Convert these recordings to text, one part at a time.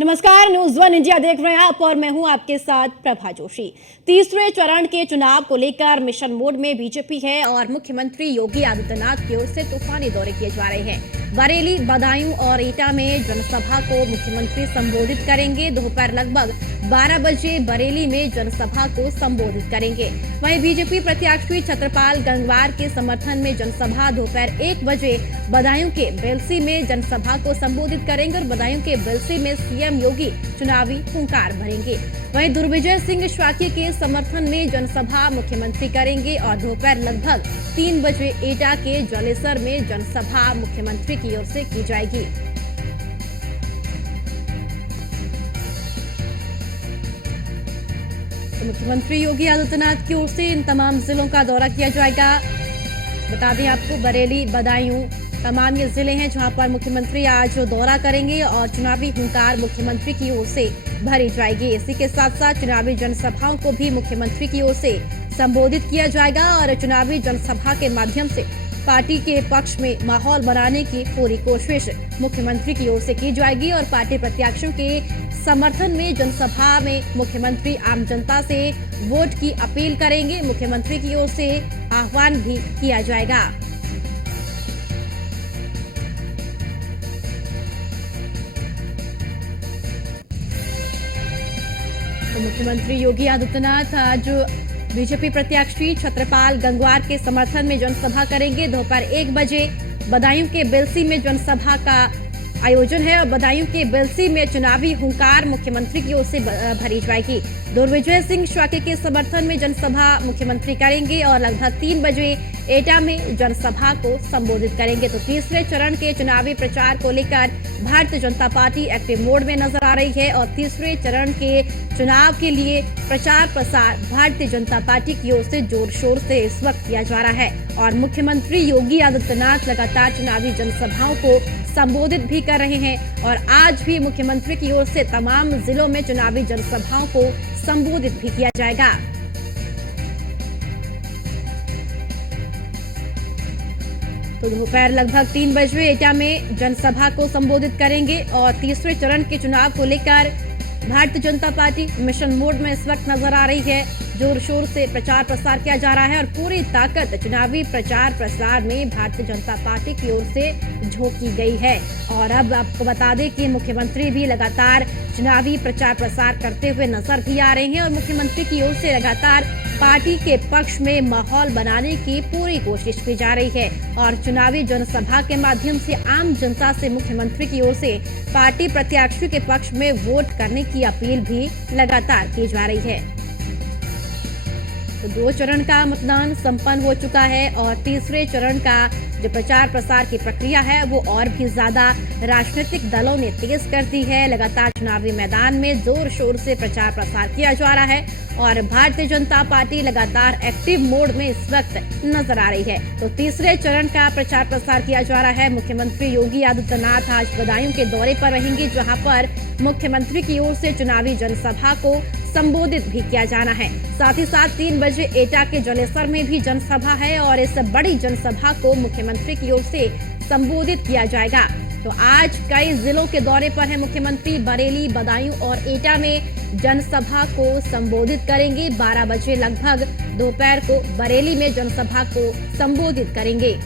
नमस्कार, news one India देख रहे हैं आप और मैं हूं आपके साथ प्रभा जोशी। तीसरे चरण के चुनाव को लेकर मिशन मोड में बीजेपी है और मुख्यमंत्री योगी आदित्यनाथ की ओर से तूफानी दौरे किए जा रहे हैं। बरेली, बदायूं और एटा में जनसभा को मुख्यमंत्री संबोधित करेंगे। दोपहर लगभग 12 बजे बरेली में जनसभा को संबोधित करेंगे। वहीं बीजेपी प्रत्याशी छत्रपाल गंगवार के समर्थन में जनसभा दोपहर 1 बजे बदायूं के बेलसी में जनसभा को संबोधित करेंगे और बदायूं के बेलसी में सीएम योगी चुनावी हुंकार भरेंगे। वहीं दुर्विजय सिंह स्वाकी के समर्थन में जनसभा मुख्यमंत्री करेंगे और दोपहर लगभग 3 बजे एटा के जलेसर में जनसभा मुख्यमंत्री की ओर से की जाएगी। तो मुख्यमंत्री योगी आदित्यनाथ की ओर से इन तमाम जिलों का दौरा किया जाएगा। बता दें आपको, बरेली, बदायूं तमाम ये जिले हैं जहां पर मुख्यमंत्री आज दौरा करेंगे और चुनावी हुंकार मुख्यमंत्री की ओर से भरी जाएगी। इसी के साथ साथ चुनावी जनसभाओं को भी मुख्यमंत्री की ओर से संबोधित किया जाएगा और चुनावी जनसभा के माध्यम से पार्टी के पक्ष में माहौल बनाने की पूरी कोशिश मुख्यमंत्री की ओर से की जाएगी और पार्टी प्रत्याशियों के समर्थन में जनसभा में मुख्यमंत्री आम जनता से वोट की अपील करेंगे। मुख्यमंत्री की ओर से आह्वान भी किया जाएगा। तो मुख्यमंत्री योगी आदित्यनाथ आज बीजेपी प्रत्याशी छत्रपाल गंगवार के समर्थन में जनसभा करेंगे। दोपहर 1 बजे बदायूं के बेलसी में जनसभा का आयोजन है और बदायूं के बेलसी में चुनावी हुंकार मुख्यमंत्री की ओर से भरी जाएगी। दुर्विजय सिंह स्वाकी के समर्थन में जनसभा मुख्यमंत्री करेंगे और लगभग 3 बजे एटा में जनसभा को संबोधित करेंगे। तो तीसरे चरण के चुनावी प्रचार को लेकर Bharatiya Janata party active mode में नजर आ रही है और तीसरे चरण के चुनाव के लिए प्रचार प्रसार भारतीय जनता पार्टी की ओर से जोर शोर से इस वक्त किया जा रहा है और मुख्यमंत्री योगी आदित्यनाथ लगातार चुनावी जनसभाओं को संबोधित भी कर रहे हैं और आज भी मुख्यमंत्री की ओर से तमाम जिलों में चुनावी जनसभाओं को संबोधित भी किया जाएगा। तो दोपहर लगभग 3 बजे एटा में जनसभा को संबोधित करेंगे और तीसरे चरण के चुनाव को लेकर Bharatiya Janata party mission mode में इस वक्त नजर आ रही है। जोर शोर से प्रचार प्रसार किया जा रहा है और पूरी ताकत चुनावी प्रचार प्रसार में भारतीय जनता पार्टी की ओर से झोंकी गई है। और अब आपको बता दें कि मुख्यमंत्री भी लगातार चुनावी प्रचार प्रसार करते हुए नजर भी आ रहे हैं और मुख्यमंत्री की ओर से लगातार पार्टी के पक्ष में माहौल बनाने की पूरी कोशिश की जा रही है और चुनावी जनसभा के माध्यम से आम जनता से मुख्यमंत्री की ओर से पार्टी प्रत्याशी के पक्ष में वोट करने की अपील भी लगातार की जा रही है। तो 2 चरण का मतदान संपन्न हो चुका है और तीसरे चरण का जो प्रचार प्रसार की प्रक्रिया है वो और भी ज्यादा राजनीतिक दलों ने तेज कर दी है। लगातार चुनावी मैदान में जोर शोर से प्रचार प्रसार किया जा रहा है और भारतीय जनता पार्टी लगातार एक्टिव मोड में इस वक्त नजर आ रही है। तो तीसरे चरण का प्रचार प्रसार किया जा रहा है। मुख्यमंत्री योगी आदित्यनाथ आज बदायूं के दौरे पर रहेंगे जहां पर मुख्यमंत्री की ओर से चुनावी जनसभा को संबोधित भी किया जाना है। साथ ही साथ 3 बजे एटा के जलेसर में भी जनसभा है और इस बड़ी जनसभा को मुख्यमंत्री की ओर से संबोधित किया जाएगा। तो आज कई जिलों के दौरे पर है मुख्यमंत्री। बरेली, बदायूं और एटा में जनसभा को संबोधित करेंगे। 12 बजे लगभग दोपहर को बरेली में जनसभा को संबोधित करेंगे।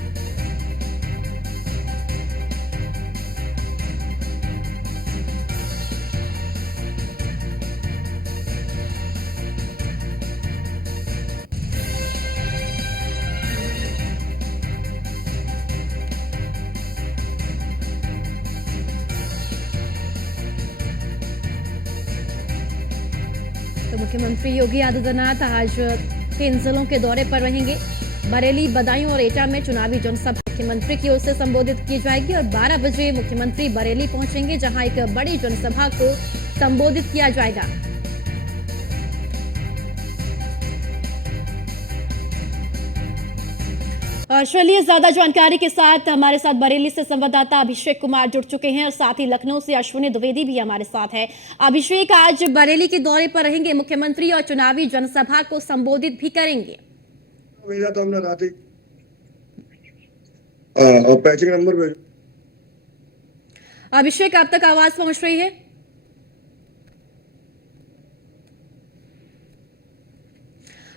तो मुख्यमंत्री योगी आदित्यनाथ आज 3 जिलों के दौरे पर रहेंगे। बरेली, बदायूं और एटा में चुनावी जनसभा मुख्यमंत्री की ओर से संबोधित की जाएगी और 12 बजे मुख्यमंत्री बरेली पहुंचेंगे जहां एक बड़ी जनसभा को संबोधित किया जाएगा। चलिए, ज्यादा जानकारी के साथ हमारे साथ बरेली से संवाददाता अभिषेक कुमार जुड़ चुके हैं और साथ ही लखनऊ से अश्विनी द्विवेदी भी हमारे साथ है। अभिषेक, आज बरेली के दौरे पर रहेंगे मुख्यमंत्री और चुनावी जनसभा को संबोधित भी करेंगे। तो हमने रात ही और पैचिंग नंबर भेजो। अभिषेक, आप तक आवाज पहुंच रही है?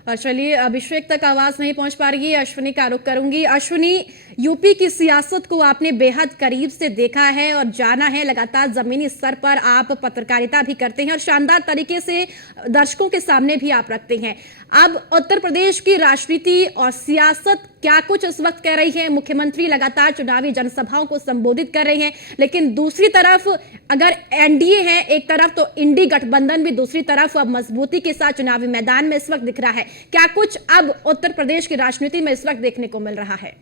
और चलिए अभिषेक तक आवाज नहीं पहुंच पा रही है, अश्विनी का रुख करूंगी। अश्विनी, यूपी की सियासत को आपने बेहद करीब से देखा है और जाना है, लगातार जमीनी स्तर पर आप पत्रकारिता भी करते हैं और शानदार तरीके से दर्शकों के सामने भी आप रखते हैं। अब उत्तर प्रदेश की राजनीति और सियासत क्या कुछ इस वक्त कह रही है? मुख्यमंत्री लगातार चुनावी जनसभाओं को संबोधित कर रहे हैं, लेकिन दूसरी तरफ अगर एनडीए है एक तरफ, तो इंडी गठबंधन भी दूसरी तरफ अब मजबूती के साथ चुनावी मैदान में इस वक्त दिख रहा है। क्या कुछ अब उत्तर प्रदेश की राजनीति में इस वक्त देखने को मिल रहा है?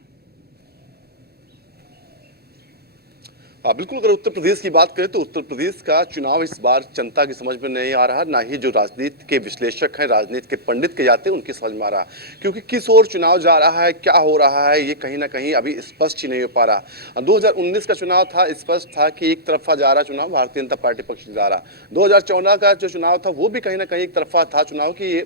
बिल्कुल, अगर उत्तर प्रदेश की बात करें तो उत्तर प्रदेश का चुनाव इस बार जनता की समझ में नहीं आ रहा, ना ही जो राजनीति के विश्लेषक हैं, राजनीति के पंडित के जाते हैं उनकी समझ में आ रहा, क्योंकि किस ओर चुनाव जा रहा है, क्या हो रहा है, ये कहीं ना कहीं अभी स्पष्ट ही नहीं हो पा रहा। 2019 का चुनाव था, स्पष्ट था कि एक तरफा जा रहा चुनाव, भारतीय जनता पार्टी पक्ष जा रहा। 2014 का जो चुनाव था वो भी कहीं ना कहीं एक तरफा था चुनाव की, ये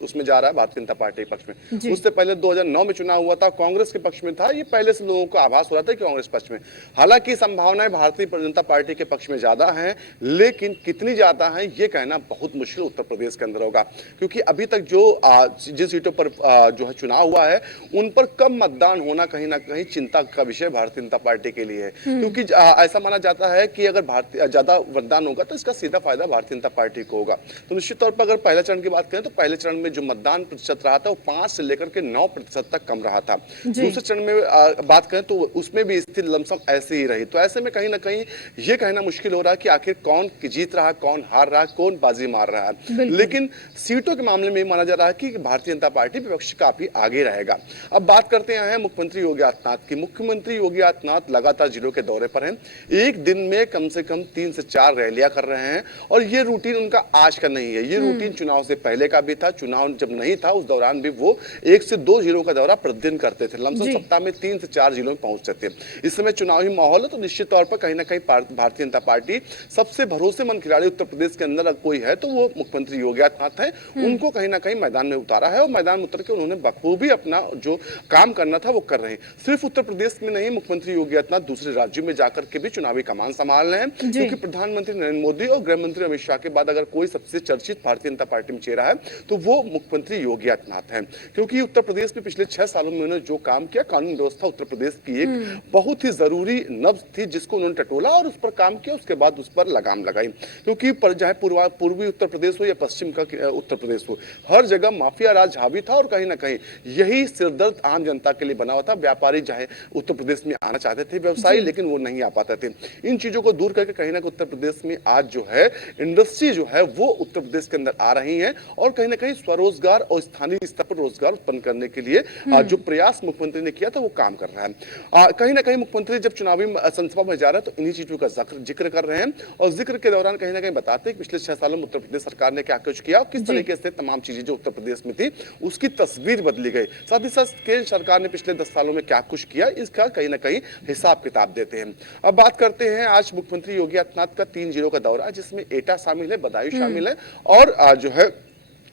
उसमें जा रहा है भारतीय जनता पार्टी पक्ष में। उससे पहले 2009 में चुनाव हुआ था, कांग्रेस के पक्ष में था, ये पहले से लोगों को आभास हो रहा था कि कांग्रेस पक्ष में। हालांकि संभावना भारतीय जनता पार्टी के पक्ष में ज्यादा है, लेकिन कितनी ज्यादा है ये कहना बहुत मुश्किल उत्तर प्रदेश के अंदर होगा, क्योंकि अभी तक जो जिन सीटों पर जो है चुनाव हुआ है उन पर कम मतदान होना कहीं ना कहीं चिंता का विषय भारतीय जनता पार्टी के लिए है। क्योंकि ऐसा माना जाता है कि अगर भारतीय ज्यादा मतदान होगा तो इसका सीधा फायदा भारतीय जनता पार्टी को होगा। तो निश्चित तौर पर अगर पहले चरण की बात करें तो पहले चरण में जो मतदान प्रतिशत रहा था वो 5 से लेकर के 9% तक कम रहा था। दूसरे चरण में बात करें तो उसमें भी स्थिति लमसम ऐसे ही रही। तो ऐसे में कहीं ना कहीं ये कहना मुश्किल हो रहा है कि आखिर कौन जीत रहा है, कौन हार रहा है, कौन बाजी मार रहा है। लेकिन सीटों के मामले में माना जा रहा है कि भारतीय जनता पार्टी विपक्ष काफी आगे रहेगा। अब बात करते हैं मुख्यमंत्री योगी आदित्यनाथ की। मुख्यमंत्री योगी आदित्यनाथ लगातार जिलों के दौरे पर हैं, एक दिन में कम से कम 3 से 4 रैलियां कर रहे हैं और ये रूटीन उनका आज का नहीं है, ये रूटीन चुनाव से पहले का भी था। चुनाव जब नहीं था उस दौरान भी वो 1 से 2 जिलों का दौरा प्रतिदिन करते थे, लमसम सप्ताह में 3 से 4 जिलों में पहुंचते थे। इस समय चुनावी माहौल है तो निश्चित तौर पर कहीं ना कहीं भारतीय जनता पार्टी सबसे भरोसेमंद खिलाड़ी उत्तर प्रदेश के अंदर कोई है तो वो मुख्यमंत्री योगी आदित्यनाथ हैं। उनको कहीं ना कहीं मैदान में उतारा है और मैदान में उतर के उन्होंने बखूबी अपना जो काम करना था वो कर रहे हैं। सिर्फ उत्तर प्रदेश में नहीं, मुख्यमंत्री योगी आदित्यनाथ दूसरे राज्यों में जाकर के भी चुनावी कमान संभाल रहे हैं, क्योंकि प्रधानमंत्री नरेंद्र मोदी और गृह मंत्री अमित शाह के बाद अगर कोई सबसे चर्चित भारतीय जनता पार्टी में चेहरा है तो वो मुख्यमंत्री योगी आदित्यनाथ है। क्योंकि उत्तर प्रदेश में पिछले 6 सालों में उन्होंने जो काम किया, कानून व्यवस्था उत्तर प्रदेश की एक बहुत ही जरूरी नब्ज थी जिसको उन्होंने टटोला और उस पर काम किया, उसके बाद उस पर लगाम लगाई। क्योंकि चाहे पूर्वी उत्तर प्रदेश हो या पश्चिम का उत्तर प्रदेश हो, हर जगह माफिया राज हावी था और कहीं ना कहीं यही सिरदर्द आम जनता के लिए बना हुआ था। व्यापारी चाहे उत्तर प्रदेश में आना चाहते थे, व्यवसायी, लेकिन वो नहीं आ पाते थे। इन चीजों को दूर करके कहीं ना कहीं उत्तर प्रदेश में आज जो है इंडस्ट्री जो है वो उत्तर प्रदेश के अंदर आ रही है और कहीं ना कहीं स्वरोजगार और स्थानीय स्तर पर रोजगार उत्पन्न करने के लिए जो प्रयास मुख्यमंत्री ने किया था वो काम कर रहा है। कहीं ना कहीं मुख्यमंत्री जब चुनावी जनसभा में जा रहा है तो इन्हीं चीजों का जिक्र कर रहे हैं और जिक्र के दौरान कहीं ना कहीं बताते हैं कि पिछले 6 सालों में उत्तर प्रदेश सरकार ने क्या कुछ किया और किस तरीके से तमाम चीजें जो उत्तर प्रदेश में थी उसकी तस्वीर बदली गई। साथ ही साथ केंद्र सरकार ने पिछले 10 सालों में क्या कुछ किया इसका कहीं ना कहीं हिसाब किताब देते हैं। अब बात करते हैं आज मुख्यमंत्री योगी आदित्यनाथ का 3 जिलों का दौरा, जिसमें एटा शामिल है, बदायूं शामिल है और जो है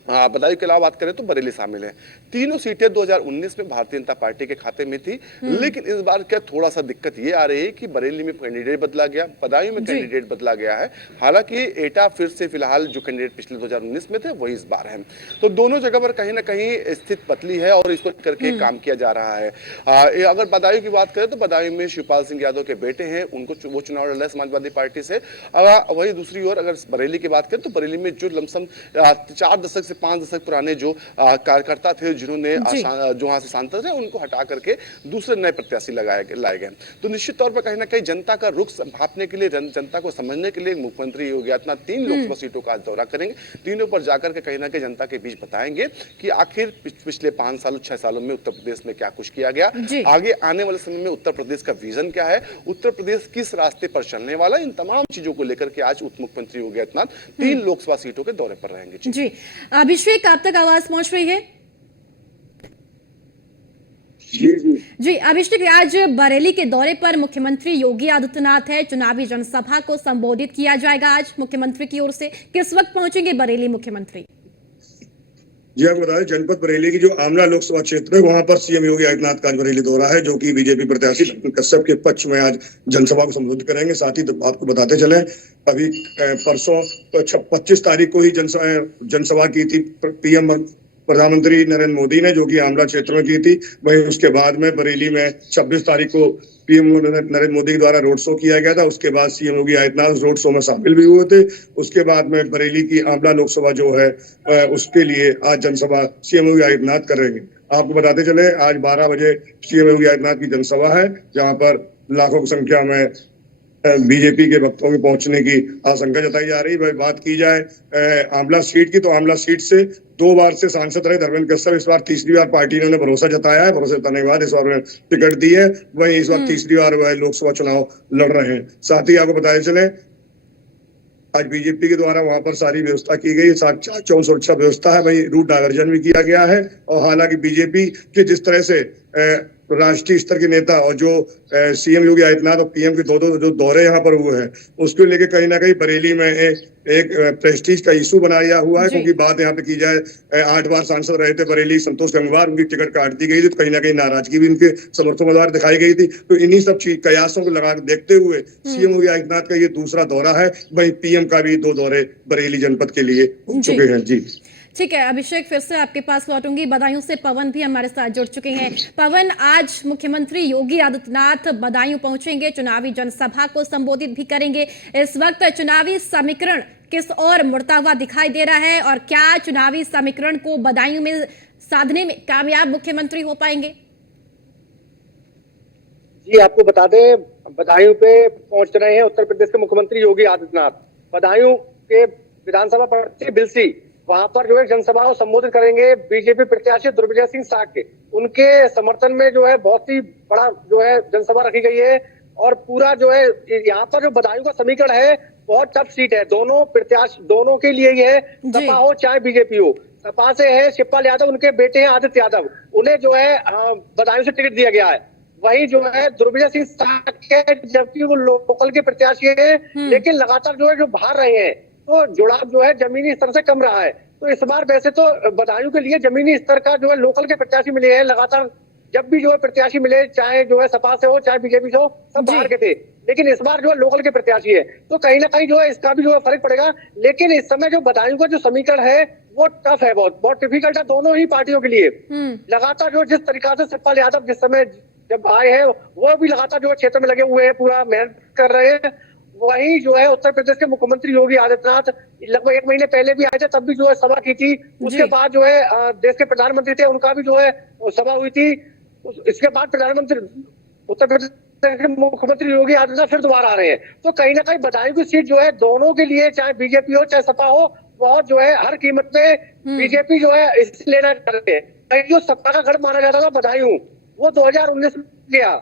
बदायूं के अलावा बात करें तो बरेली शामिल है। तीनों सीटें 2019 में भारतीय जनता पार्टी के खाते में थी, लेकिन इस बार क्या थोड़ा सा दिक्कत ये आ रही है कि बरेली में कैंडिडेट बदला गया, बदायूं में कैंडिडेट बदला गया है। हालांकि एटा फिर से फिलहाल जो कैंडिडेट पिछले 2019 में थे वही इस बार है। तो दोनों जगह पर कहीं ना कहीं स्थिति बदली है और इसको करके काम किया जा रहा है। अगर बदायूं की बात करें तो बदायूं में शिवपाल सिंह यादव के बेटे हैं, उनको वो चुनाव लड़ रहे समाजवादी पार्टी से। वही दूसरी ओर अगर बरेली की बात करें तो बरेली में जो लमसम 4 दशक से 5 दशक पुराने जो कार्यकर्ता थे जिन्होंने जो वहां से सांसद थे उनको हटा करके दूसरे नए प्रत्याशी लाए गए। तो निश्चित तौर पर कहीं ना कहीं जनता का रुख भांपने के लिए, जनता को समझने के लिए मुख्यमंत्री योगी आदित्यनाथ 3 लोकसभा सीटों का दौरा करेंगे। तीनों पर जाकर के कहीं ना कहीं जनता के बीच बताएंगे कि आखिर पिछले 5 सालों 6 सालों में उत्तर प्रदेश में क्या कुछ किया गया, आगे आने वाले समय में उत्तर प्रदेश का विजन क्या है, उत्तर प्रदेश किस रास्ते पर चलने वाला, इन तमाम चीजों को लेकर के आज उप मुख्यमंत्री योगी आदित्यनाथ 3 लोकसभा सीटों के दौरे पर रहेंगे। जी अभिषेक, आप तक आवाज पहुंच रही है? जी अभिषेक, आज बरेली के दौरे पर मुख्यमंत्री योगी आदित्यनाथ है, चुनावी जनसभा को संबोधित किया जाएगा आज मुख्यमंत्री की ओर से। किस वक्त पहुंचेंगे बरेली मुख्यमंत्री? जी आपको बता दें, जनपद बरेली की जो आमला लोकसभा क्षेत्र है वहां पर सीएम योगी आदित्यनाथ का बरेली दौरा है, जो कि बीजेपी प्रत्याशी कश्यप के पक्ष में आज जनसभा को संबोधित करेंगे। साथ ही आपको बताते चले अभी परसों 25 तारीख को ही जनसभा की थी पीएम प्रधानमंत्री नरेंद्र मोदी ने, जो कि आमला क्षेत्र में की थी। वहीं उसके बाद में बरेली में 26 तारीख को पीएम नरेंद्र मोदी के द्वारा रोड शो किया गया था। उसके बाद CM Yogi Adityanath road show में शामिल भी हुए थे। उसके बाद में बरेली की आमला लोकसभा जो है उसके लिए आज जनसभा सीएम योगी आदित्यनाथ करेंगे। आपको बताते चले, आज 12 बजे सीएम योगी आदित्यनाथ की जनसभा है, जहां पर लाखों की संख्या में बीजेपी के भक्तों के पहुंचने की आशंका जताई जा रही है। बात की जाए आमला सीट की, तो आमला सीट से 2 बार से सांसद रहे धर्मेंद्र कश्यप, इस बार तीसरी बार पार्टी ने उन्हें भरोसा जताया है। भरोसा जताने के बाद इस बार टिकट दी है। वहीं इस बार तीसरी बार वह लोकसभा चुनाव लड़ रहे हैं। साथ ही आपको बताते चले, आज बीजेपी के द्वारा वहां पर सारी व्यवस्था की गई, चौन सुरक्षा व्यवस्था है। वही रूट डायवर्जन भी किया गया है। और हालांकि बीजेपी के जिस तरह से राष्ट्रीय स्तर के नेता और जो सीएम योगी आदित्यनाथ और पीएम के दो जो दौरे यहाँ पर हुए हैं, उसको लेके कहीं ना कहीं बरेली में एक प्रेस्टीज का इशू बनाया हुआ है। क्योंकि बात यहाँ पे की जाए, 8 बार सांसद रहे थे बरेली संतोष गंगवार, उनकी टिकट काट दी गई थी। तो कहीं ना कहीं नाराजगी भी उनके समर्थकों द्वारा दिखाई गई थी। तो इन्हीं सब कयासों को लगा देखते हुए सीएम योगी आदित्यनाथ का ये दूसरा दौरा है। वहीं पीएम का भी 2 दौरे बरेली जनपद के लिए हो चुके हैं। जी ठीक है अभिषेक, फिर से आपके पास लौटूंगी। बदायूं से पवन भी हमारे साथ जुड़ चुके हैं। पवन, आज मुख्यमंत्री योगी आदित्यनाथ बदायूं पहुंचेंगे, चुनावी जनसभा को संबोधित भी करेंगे। इस वक्त चुनावी समीकरण किस ओर मुड़ता हुआ दिखाई दे रहा है, और क्या चुनावी समीकरण को बदायूं में साधने में कामयाब मुख्यमंत्री हो पाएंगे? जी, आपको बता दें, बदायूं पे पहुंच रहे हैं उत्तर प्रदेश के मुख्यमंत्री योगी आदित्यनाथ। बदायूं के विधानसभा प्रत्याशी बिलसी, वहां पर जो है जनसभा को संबोधित करेंगे। बीजेपी प्रत्याशी दुर्विजय सिंह साके, उनके समर्थन में जो है बहुत ही बड़ा जो है जनसभा रखी गई है। और पूरा जो है यहाँ पर जो बदायूं का समीकरण है, बहुत टफ सीट है। दोनों प्रत्याशी, दोनों के लिए ही है, सपा हो चाहे बीजेपी हो। सपा से है शिवपाल यादव, उनके बेटे हैं आदित्य यादव, उन्हें जो है बदायूं से टिकट दिया गया है। वही जो है दुर्विजय सिंह साके, जबकि वो लोकल के प्रत्याशी है, लेकिन लगातार जो है जो बाहर रहे हैं, तो जुड़ाव जो है जमीनी स्तर से कम रहा है। तो इस बार वैसे तो बदायूं के लिए जमीनी स्तर का जो है लोकल के प्रत्याशी मिले हैं लगातार। जब भी जो है प्रत्याशी मिले, चाहे जो है सपा से हो चाहे बीजेपी से हो, सब बाहर के थे। लेकिन इस बार जो है लोकल के प्रत्याशी है, तो कहीं ना कहीं जो है इसका भी जो है फर्क पड़ेगा। लेकिन इस समय जो बदायूं का जो समीकरण है वो टफ है, बहुत डिफिकल्ट है दोनों ही पार्टियों के लिए। लगातार जो जिस तरीका से शिवपाल यादव जिस समय जब आए हैं, वो भी लगातार जो क्षेत्र में लगे हुए हैं, पूरा मेहनत कर रहे हैं। वही जो है उत्तर प्रदेश के मुख्यमंत्री योगी आदित्यनाथ लगभग 1 महीने पहले भी आए थे, तब भी जो है सभा की थी। उसके बाद जो है देश के प्रधानमंत्री थे, उनका भी जो है सभा हुई थी। इसके बाद प्रधानमंत्री उत्तर प्रदेश के मुख्यमंत्री योगी आदित्यनाथ फिर दोबारा आ रहे हैं। तो कहीं ना कहीं बदायूं की सीट जो है दोनों के लिए, चाहे बीजेपी हो चाहे सपा हो, बहुत जो है हर कीमत पे बीजेपी जो है इस लेना चाहते हैं। जो सपा का गढ़ माना जाता था बदायूं, वो 2019 में गया,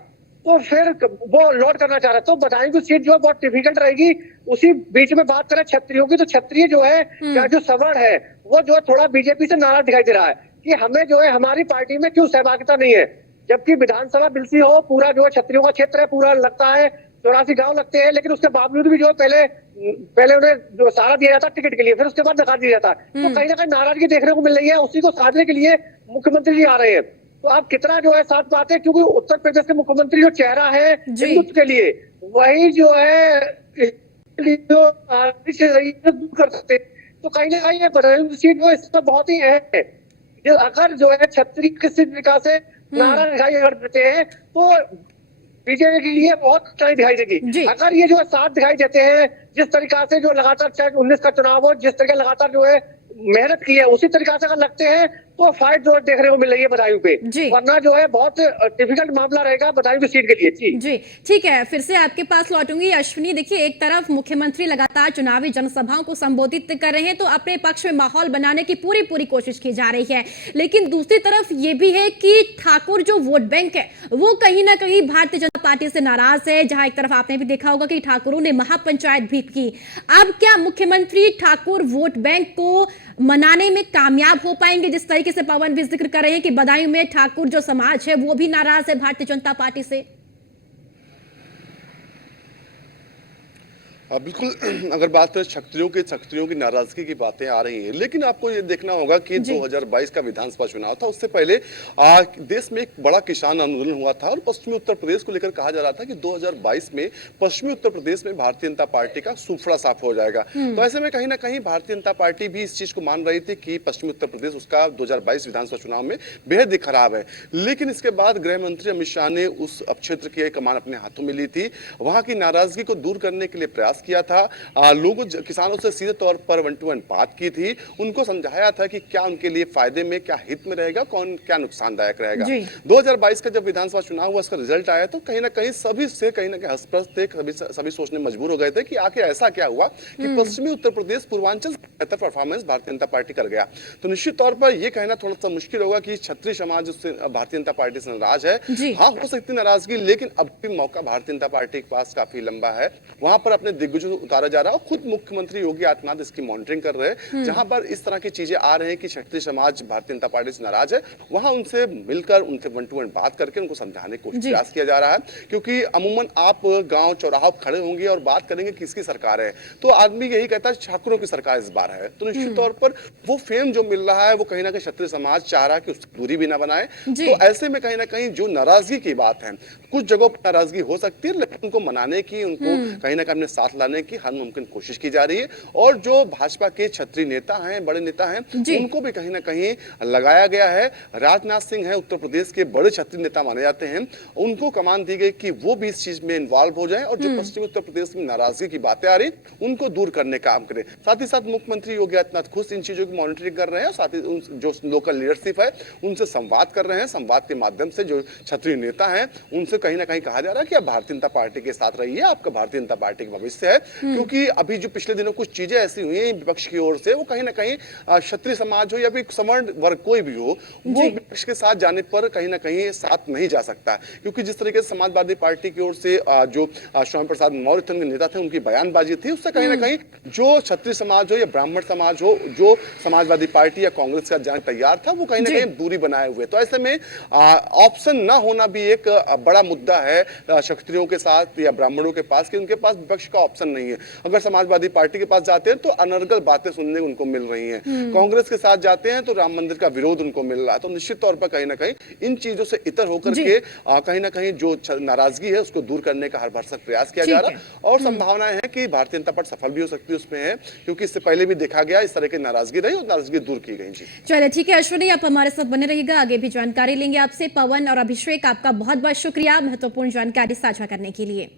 तो फिर वो लौट करना चाह रहा है। तो बदायूं की सीट जो है बहुत डिफिकल्ट रहेगी। उसी बीच में बात करें क्षत्रियों की, तो क्षत्रिय जो है जो सवर्ण है, वो जो है थोड़ा बीजेपी से नाराज दिखाई दे रहा है कि हमें जो है हमारी पार्टी में क्यों सहभागिता नहीं है। जबकि विधानसभा बिलसी हो, पूरा जो है क्षत्रियों का क्षेत्र है, पूरा लगता है 84 गांव लगते हैं, लेकिन उसके बावजूद भी जो है पहले उन्हें जो सहारा दिया जाता टिकट के लिए, फिर उसके बाद नकार दिया जाता। तो कहीं ना कहीं नाराजगी देखने को मिल रही है। उसी को साधने के लिए मुख्यमंत्री जी आ रहे हैं। तो आप कितना जो है साथ पाते हैं, क्योंकि उत्तर प्रदेश के मुख्यमंत्री जो चेहरा है हिंदुत्व के लिए, वही जो है जो दूर कर सकते। तो कहीं ना कहीं ये बदायूं सीट जो इसमें बहुत ही है। अगर जो है छत्तीस किसी तरीका से नारा दिखाई देते हैं, तो बीजेपी के लिए बहुत कठिनाई दिखाई देगी। अगर ये जो है साथ दिखाई देते हैं, जिस तरीका से जो लगातार चाहे 19 का चुनाव हो, जिस तरीके लगातार जो है मेहनत की है, उसी तरीका से अगर लगते हैं, तो फाइट जो देखने को मिल रही है बदायूं पे। वरना जो है बहुत डिफिकल्ट मामला रहेगा बदायूं की सीट के लिए। जी ठीक है, फिर से आपके पास लौटूंगी। अश्विनी, देखिए, एक तरफ मुख्यमंत्री लगातार चुनावी जनसभाओं को संबोधित कर रहे हैं, तो अपने पक्ष में माहौल बनाने की पूरी कोशिश की जा रही है। लेकिन दूसरी तरफ ये भी है कि ठाकुर जो वोट बैंक है, वो कहीं ना कहीं भारतीय जनता पार्टी से नाराज है। जहां एक तरफ आपने भी देखा होगा कि ठाकुरों ने महापंचायत भी की। अब क्या मुख्यमंत्री ठाकुर वोट बैंक को मनाने में कामयाब हो पाएंगे? जिस तरीके से पवन भी जिक्र कर रहे हैं कि बदायूं में ठाकुर जो समाज है वो भी नाराज है भारतीय जनता पार्टी से। बिल्कुल अगर बात करें क्षत्रियों की नाराजगी की बातें आ रही हैं, लेकिन आपको ये देखना होगा कि जी। 2022 का विधानसभा चुनाव था, उससे पहले देश में एक बड़ा किसान आंदोलन हुआ था और पश्चिमी उत्तर प्रदेश को लेकर कहा जा रहा था कि 2022 में पश्चिमी उत्तर प्रदेश में भारतीय जनता पार्टी का सूफड़ा साफ हो जाएगा। तो ऐसे में कहीं ना कहीं भारतीय जनता पार्टी भी इस चीज को मान रही थी कि पश्चिमी उत्तर प्रदेश उसका 2022 विधानसभा चुनाव में बेहद ही खराब है। लेकिन इसके बाद गृह मंत्री अमित शाह ने उस क्षेत्र की कमान अपने हाथों में ली थी, वहां की नाराजगी को दूर करने के लिए प्रयास किया था। किसानों से सीधे तौर पर वन टू वन बात की थी, उनको समझाया था कि क्या उनके लिए फायदे में, क्या हित में रहेगा, कौन क्या नुकसानदायक रहेगा। 2022 का जब विधानसभा चुनाव हुआ, उसका रिजल्ट आया तो कहीं ना कहीं सभी हंसपस थे, सभी सोचने मजबूर हो गए थे कि आखिर ऐसा क्या हुआ कि पश्चिमी उत्तर प्रदेश पूर्वांचल से बेहतर परफॉर्मेंस भारतीय जनता पार्टी कर गया। तो निश्चित तौर पर यह कहना थोड़ा सा मुश्किल होगा कि क्षत्रिय समाज उससे भारतीय जनता पार्टी से नाराज है। हाँ, हो सकती नाराजगी, लेकिन अब भी मौका भारतीय जनता पार्टी के पास काफी लंबा है। वहां पर अपने दिग्गजों को उतारा जा रहा है और खुद मुख्यमंत्री योगी आदित्यनाथ इसकी मॉनिटरिंग कर रहे हैं। जहां पर इस तरह की चीजें आ रही हैं कि क्षत्रिय समाज भारतीय जनता पार्टी से नाराज है, वहां उनसे मिलकर, उनसे वन टू वन बात करके उनको समझाने की प्रयास किया जा रहा है। क्योंकि अमूमन आप गांव चौराहा खड़े होंगे और बात करेंगे किसकी सरकार है, तो आदमी यही कहता है ठाकुरों की सरकार इस बार है। तो निश्चित तौर पर वो फेम जो मिल रहा है वो कहीं ना कहीं क्षत्रिय समाज चाह रहा है कि उसकी दूरी भी ना बनाए। तो ऐसे में कहीं ना कहीं जो नाराजगी की बात है, कुछ जगहों पर नाराजगी हो सकती है, लेकिन उनको मनाने की, उनको कहीं ना कहीं अपने साथ लाने की हर मुमकिन कोशिश की जा रही है। और जो भाजपा के क्षत्रिय नेता हैं, बड़े नेता हैं, उनको भी कहीं ना कहीं लगाया गया है। राजनाथ सिंह है, उत्तर प्रदेश के बड़े क्षत्रिय नेता माने जाते हैं, उनको कमान दी गई कि वो भी इस चीज में इन्वॉल्व हो जाए और जो पश्चिमी उत्तर प्रदेश में नाराजगी की बातें आ रही उनको दूर करने का काम करें। साथ ही साथ मुख्यमंत्री योगी आदित्यनाथ खुद इन चीजों की मॉनिटरिंग कर रहे हैं और साथ ही जो लोकल लीडरशिप है उनसे संवाद कर रहे हैं। संवाद के माध्यम से जो क्षत्रिय नेता हैं उनसे कहीं ना कहीं कहा जा रहा है कि आप भारतीय जनता पार्टी के साथ रहिए, आपका भारतीय जनता पार्टी का भविष्य है। क्योंकि अभी जो पिछले दिनों कुछ चीजें ऐसी हुई हैं विपक्ष की ओर से, वो कहीं ना कहीं क्षत्रिय समाज हो या फिर सवर्ण वर्ग कोई भी हो, वो विपक्ष के साथ जाने पर कहीं ना कहीं साथ नहीं जा सकता। क्योंकि जिस तरीके से समाजवादी पार्टी की ओर से जो श्यामा प्रसाद मौर्य के नेता थे उनकी बयानबाजी थी, उससे कहीं ना कहीं जो क्षत्रिय समाज हो या ब्राह्मण समाज हो, जो समाजवादी पार्टी या कांग्रेस का जाने तैयार था, वो कहीं ना कहीं दूरी बनाए हुए। तो ऐसे में ऑप्शन ना होना भी एक बड़ा मुद्दा है क्षत्रियों के साथ या ब्राह्मणों के पास, कि उनके पास विपक्ष का ऑप्शन नहीं है। अगर समाजवादी पार्टी के पास जाते हैं तो अनर्गल बातें सुनने को उनको मिल रही हैं, कांग्रेस के साथ जाते हैं तो राम मंदिर का विरोध उनको मिल रहा है। तो निश्चित तौर पर कहीं ना कहीं इन चीजों से इतर होकर के कहीं ना कहीं जो नाराजगी है उसको दूर करने का हर भरसक प्रयास किया जा रहा है। और संभावनाएं हैं कि भारतीय जनता पार्टी सफल भी हो सकती है उसमें है, क्योंकि इससे पहले भी देखा गया इस तरह की नाराजगी रही और नाराजगी दूर की गई। जी चलिए ठीक है अश्विनी, आप हमारे साथ बने रहिएगा, आगे भी जानकारी लेंगे आपसे। पवन और अभिषेक, आपका बहुत बहुत शुक्रिया महत्वपूर्ण जानकारी साझा करने के लिए।